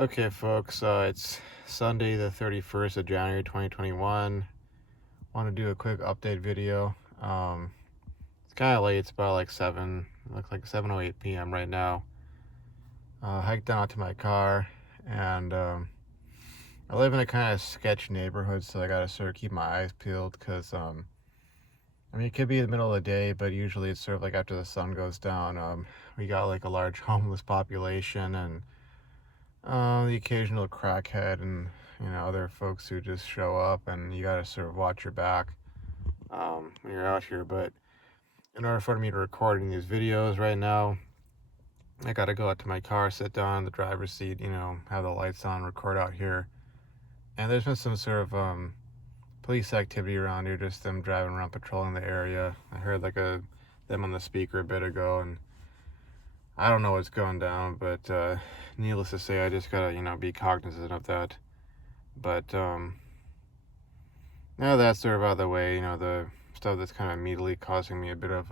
Okay, folks, it's Sunday, the 31st of January, 2021. Want to do a quick update video. It's kind of late. It's about like 7, looks like 7:08 p.m. right now. Hiked down to my car, and I live in a kind of sketch neighborhood, so I gotta sort of keep my eyes peeled because, it could be the middle of the day, but usually it's sort of like after the sun goes down. We got like a large homeless population, and the occasional crackhead and other folks who just show up, and you gotta sort of watch your back when you're out here. But in order for me to record these videos right now, I gotta go out to my car, sit down in the driver's seat, have the lights on, record out here. And there's been some sort of police activity around here, just them driving around patrolling the area. I heard like them on the speaker a bit ago, and I don't know what's going down, but needless to say, I just gotta be cognizant of that. But now that's sort of out of the way, the stuff that's kind of immediately causing me a bit of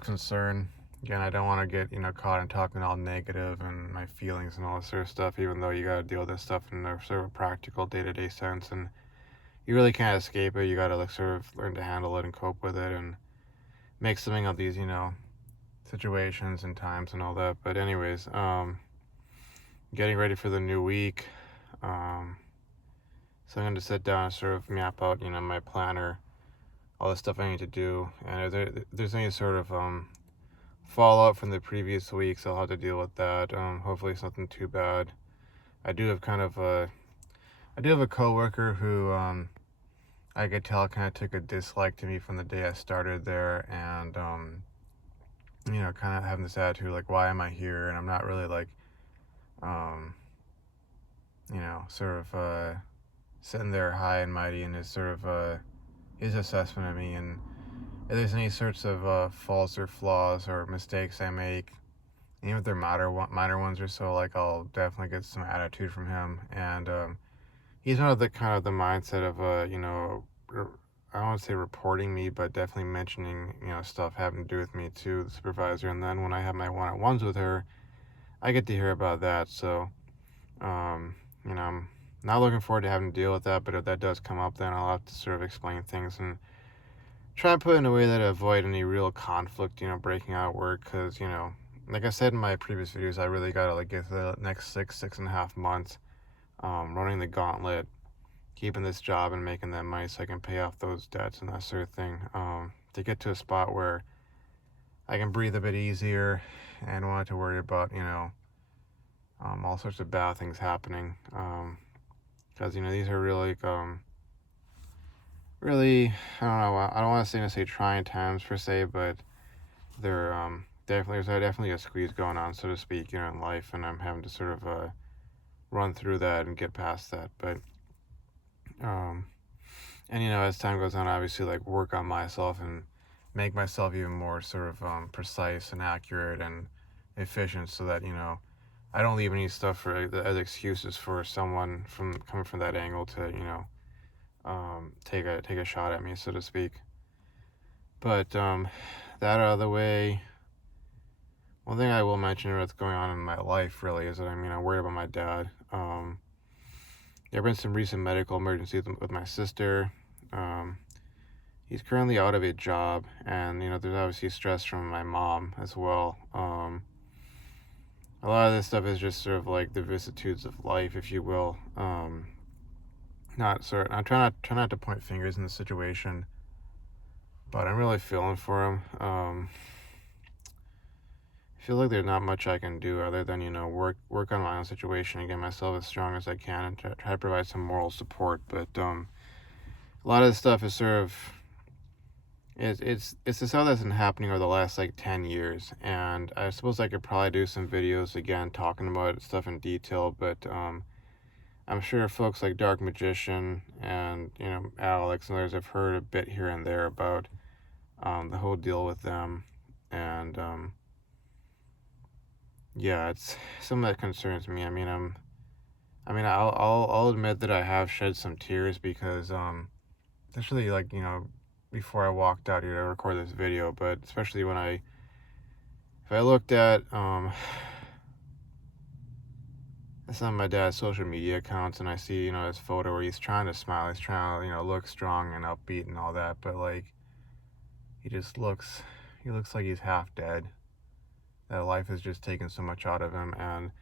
concern. Again, I don't want to get caught in talking all negative and my feelings and all this sort of stuff, even though you got to deal with this stuff in a sort of practical day-to-day sense, and you really can't escape it. You got to like sort of learn to handle it and cope with it and make something of these situations and times and all that. But anyways, getting ready for the new week. So I'm going to sit down and sort of map out, my planner, all the stuff I need to do. And if there's any sort of fallout from the previous weeks, I'll have to deal with that. Hopefully it's nothing too bad. I do have a coworker who I could tell kind of took a dislike to me from the day I started there, and kind of having this attitude like, why am I here? And I'm not really like, sort of sitting there high and mighty in his sort of his assessment of me, and if there's any sorts of faults or flaws or mistakes I make, even if they're minor ones or so, like I'll definitely get some attitude from him. And he's one of the kind of the mindset of I don't want to say reporting me, but definitely mentioning stuff having to do with me to the supervisor. And then when I have my one-on-ones with her, I get to hear about that. So I'm not looking forward to having to deal with that, but if that does come up, then I'll have to sort of explain things and try and put it in a way that avoid any real conflict, breaking out at work. Because, like I said in my previous videos, I really got to like get the next 6.5 months running the gauntlet, keeping this job and making that money so I can pay off those debts and that sort of thing, to get to a spot where I can breathe a bit easier and don't have to worry about, all sorts of bad things happening. Because, these are really, really, I don't know, I don't want to say trying times per se, but they're there's definitely a squeeze going on, so to speak, in life, and I'm having to sort of run through that and get past that. But and as time goes on, obviously like work on myself and make myself even more sort of precise and accurate and efficient, so that I don't leave any stuff for as excuses for someone from coming from that angle to take a shot at me, so to speak. But that out of the way, one thing I will mention what's going on in my life really is that I'm worried about my dad. There have been some recent medical emergencies with my sister. He's currently out of a job, and there's obviously stress from my mom as well. A lot of this stuff is just sort of like the vicissitudes of life, if you will. I'm trying not to point fingers in the situation, but I'm really feeling for him. I feel like there's not much I can do other than work on my own situation and get myself as strong as I can and try to provide some moral support. But a lot of this stuff is sort of it's the stuff that's been happening over the last like 10 years, and I suppose I could probably do some videos again talking about stuff in detail, but I'm sure folks like Dark Magician and Alex and others have heard a bit here and there about the whole deal with them. And yeah, it's something that concerns me. I'll admit that I have shed some tears because especially like before I walked out here to record this video, but especially if I looked at some of my dad's social media accounts, and I see, his photo where he's trying to smile, he's trying to, look strong and upbeat and all that, but like, he just he looks like he's half dead. That life has just taken so much out of him, and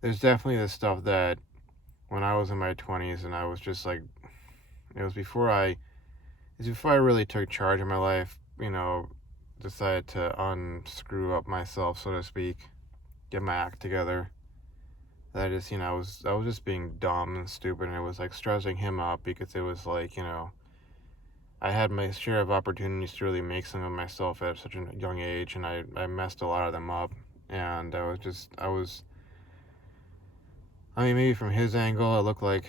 there's definitely this stuff that when I was in my 20s and I was just like, it was before I really took charge of my life, decided to unscrew up myself, so to speak, get my act together. That I just, I was just being dumb and stupid, and it was like stressing him out because it was like, I had my share of opportunities to really make something of myself at such a young age, and I messed a lot of them up. And I mean, maybe from his angle, it looked like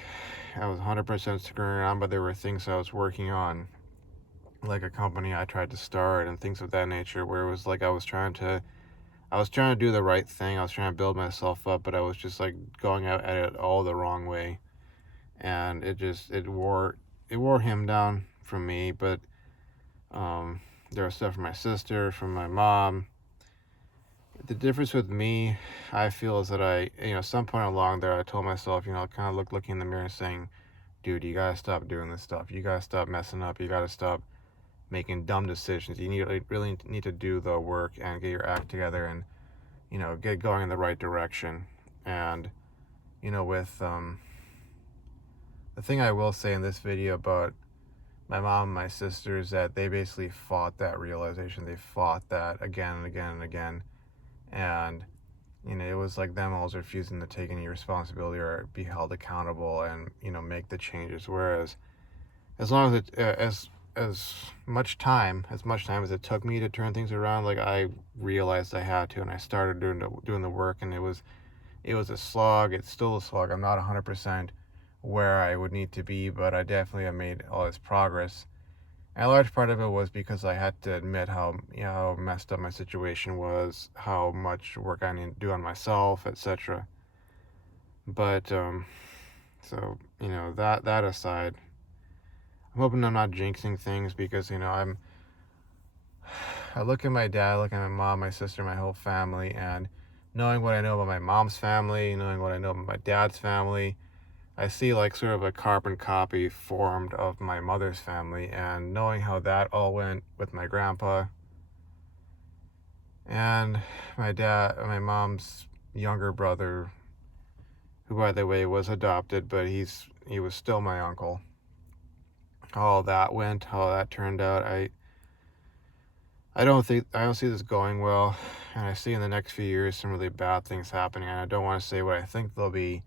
I was 100% screwing around, but there were things I was working on, like a company I tried to start and things of that nature, where it was like I was trying to do the right thing. I was trying to build myself up, but I was just like going out at it all the wrong way, and it wore him down from me. But there was stuff from my sister, from my mom. The difference with me, I feel, is that some point along there, I told myself, kind of looking in the mirror and saying, dude, you gotta stop doing this stuff. You gotta stop messing up. You gotta stop making dumb decisions. Really need to do the work and get your act together and, get going in the right direction. And, with the thing I will say in this video about my mom and my sister is that they basically fought that realization. They fought that again and again and again. And, it was like them always refusing to take any responsibility or be held accountable and, make the changes. Whereas as long as as much time as it took me to turn things around, like I realized I had to, and I started doing the work, and it was a slog. It's still a slog. I'm not 100% where I would need to be, but I definitely have made all this progress. And a large part of it was because I had to admit how how messed up my situation was, how much work I need to do on myself, etc. But so that aside, I'm hoping I'm not jinxing things because I look at my dad, I look at my mom, my sister, my whole family, and knowing what I know about my mom's family, knowing what I know about my dad's family, I see like sort of a carbon copy formed of my mother's family, and knowing how that all went with my grandpa and my mom's younger brother, who by the way was adopted, but he was still my uncle. How all that went, how that turned out, I don't see this going well, and I see in the next few years some really bad things happening, and I don't want to say what I think they'll be.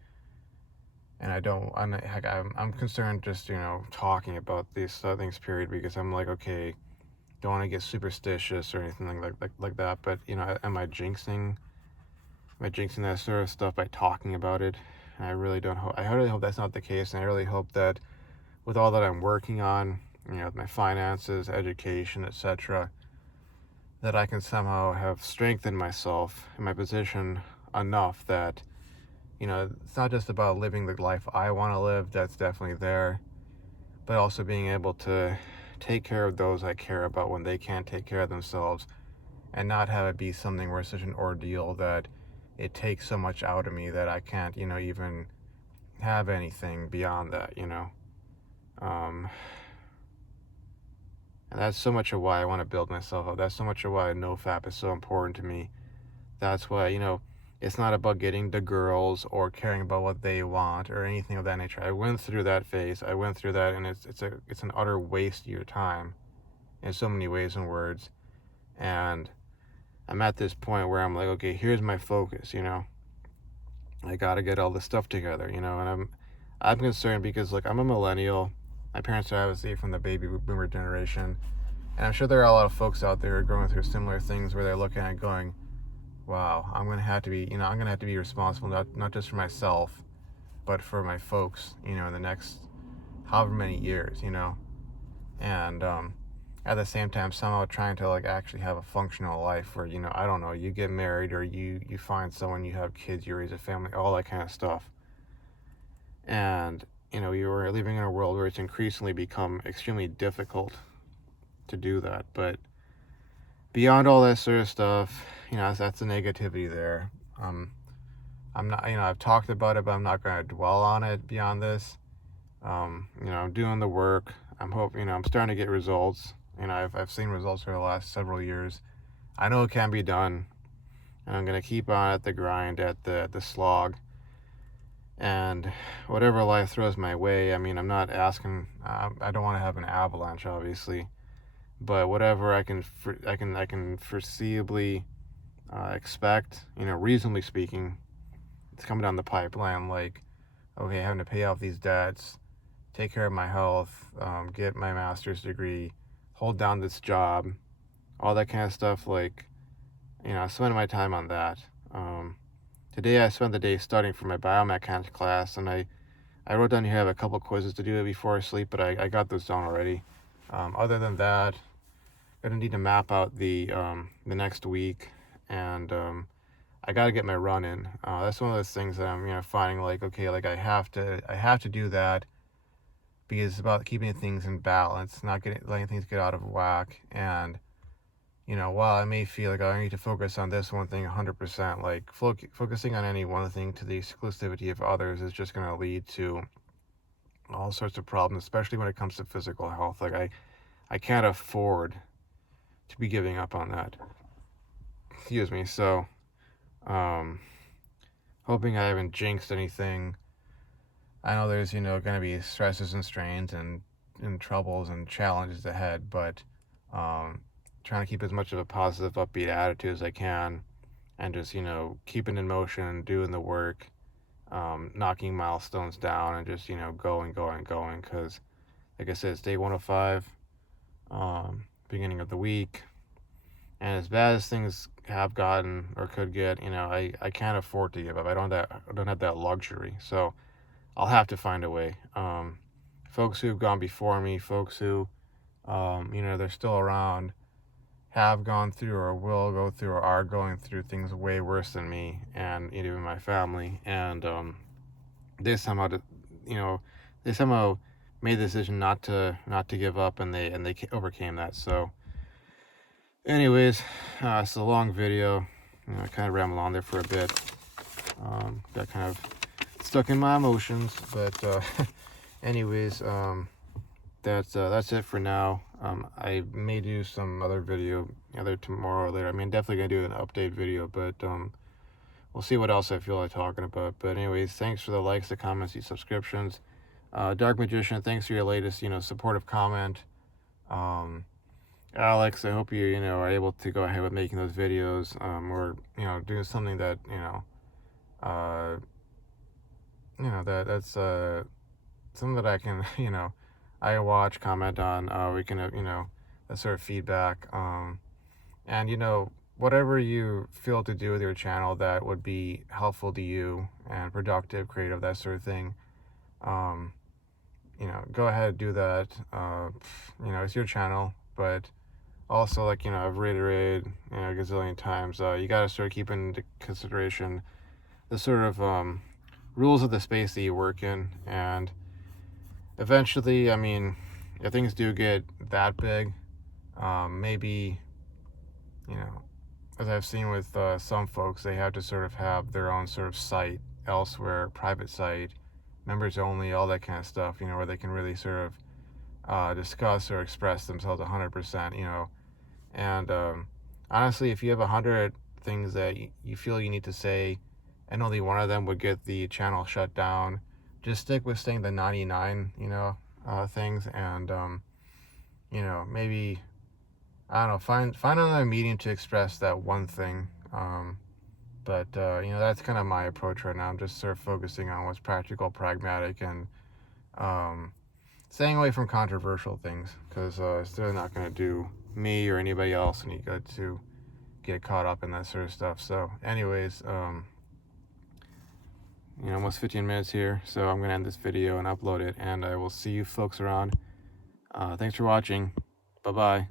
And I'm concerned just, talking about these things, period, because I'm like, okay, don't want to get superstitious or anything like that. But, am I jinxing that sort of stuff by talking about it? And I really hope that's not the case. And I really hope that with all that I'm working on, with my finances, education, etc., that I can somehow have strengthened myself in my position enough that, it's not just about living the life I want to live, that's definitely there, but also being able to take care of those I care about when they can't take care of themselves, and not have it be something where it's such an ordeal that it takes so much out of me that I can't, even have anything beyond that, And that's so much of why I want to build myself up. That's so much of why Nofap is so important to me. That's why, it's not about getting the girls or caring about what they want or anything of that nature. I went through that phase. I went through that, and it's an utter waste of your time in so many ways and words. And I'm at this point where I'm like, okay, here's my focus. I gotta get all this stuff together. And I'm concerned because I'm a millennial. My parents are obviously from the baby boomer generation, and I'm sure there are a lot of folks out there who are going through similar things where they're looking at it going, wow, I'm gonna have to be responsible not just for myself, but for my folks, in the next however many years, and at the same time somehow trying to actually have a functional life where, I don't know, you get married or you find someone, you have kids, you raise a family, all that kind of stuff. And you're living in a world where it's increasingly become extremely difficult to do that. But beyond all that sort of stuff, that's the negativity there. I'm not, I've talked about it, but I'm not going to dwell on it beyond this. I'm doing the work. I'm starting to get results. I've seen results for the last several years. I know it can be done, and I'm going to keep on at the grind, at the slog. And whatever life throws my way, I mean, I'm not asking, I don't want to have an avalanche, obviously, but whatever I can foreseeably expect, reasonably speaking, it's coming down the pipeline. Like, okay, having to pay off these debts, take care of my health, get my master's degree, hold down this job, all that kind of stuff. Like, spending my time on that. Today I spent the day studying for my biomechanics class, and I wrote down here I have a couple quizzes to do before I sleep, but I got those done already. Other than that, I'm gonna need to map out the next week, and I gotta get my run in. That's one of those things that I'm finding, like, okay, like I have to do that, because it's about keeping things in balance, not letting things get out of whack. And while I may feel like I need to focus on this one thing 100%, like focusing on any one thing to the exclusivity of others is just going to lead to all sorts of problems, especially when it comes to physical health. Like, I can't afford to be giving up on that. Excuse me. So, hoping I haven't jinxed anything. I know there's, going to be stresses and strains and troubles and challenges ahead, but trying to keep as much of a positive, upbeat attitude as I can, and just, keeping in motion, doing the work, knocking milestones down, and just, going, because, like I said, it's day 105, beginning of the week, and as bad as things have gotten or could get, I can't afford to give up. I don't have that luxury, so I'll have to find a way. Folks who've gone before me, folks who, they're still around, have gone through or will go through or are going through things way worse than me and even my family. And they somehow, they somehow made the decision not to give up, and they overcame that. So, anyways, it's a long video. I kind of rambled on there for a bit. Got kind of stuck in my emotions, but anyways, that's it for now. I may do some other video either tomorrow or later. I mean, definitely gonna do an update video, but we'll see what else I feel like talking about. But anyways, thanks for the likes, the comments, the subscriptions. Dark Magician, thanks for your latest, supportive comment. Alex, I hope you are able to go ahead with making those videos, or doing something that that's something that I can I watch, comment on. We can that sort of feedback. And whatever you feel to do with your channel that would be helpful to you and productive, creative, that sort of thing. Go ahead and do that. It's your channel, but also, like, I've reiterated, a gazillion times, you got to sort of keep into consideration the sort of rules of the space that you work in. And eventually, I mean, if things do get that big, maybe, as I've seen with some folks, they have to sort of have their own sort of site elsewhere, private site, members only, all that kind of stuff, where they can really sort of discuss or express themselves 100%, and honestly, if you have 100 things that you feel you need to say, and only one of them would get the channel shut down, just stick with saying the 99, things, and maybe, I don't know, find another medium to express that one thing. But that's kind of my approach right now. I'm just sort of focusing on what's practical, pragmatic, and staying away from controversial things, because it's really not going to do me or anybody else any good to get caught up in that sort of stuff. So anyways, almost 15 minutes here, so I'm going to end this video and upload it, and I will see you folks around. Thanks for watching. Bye-bye.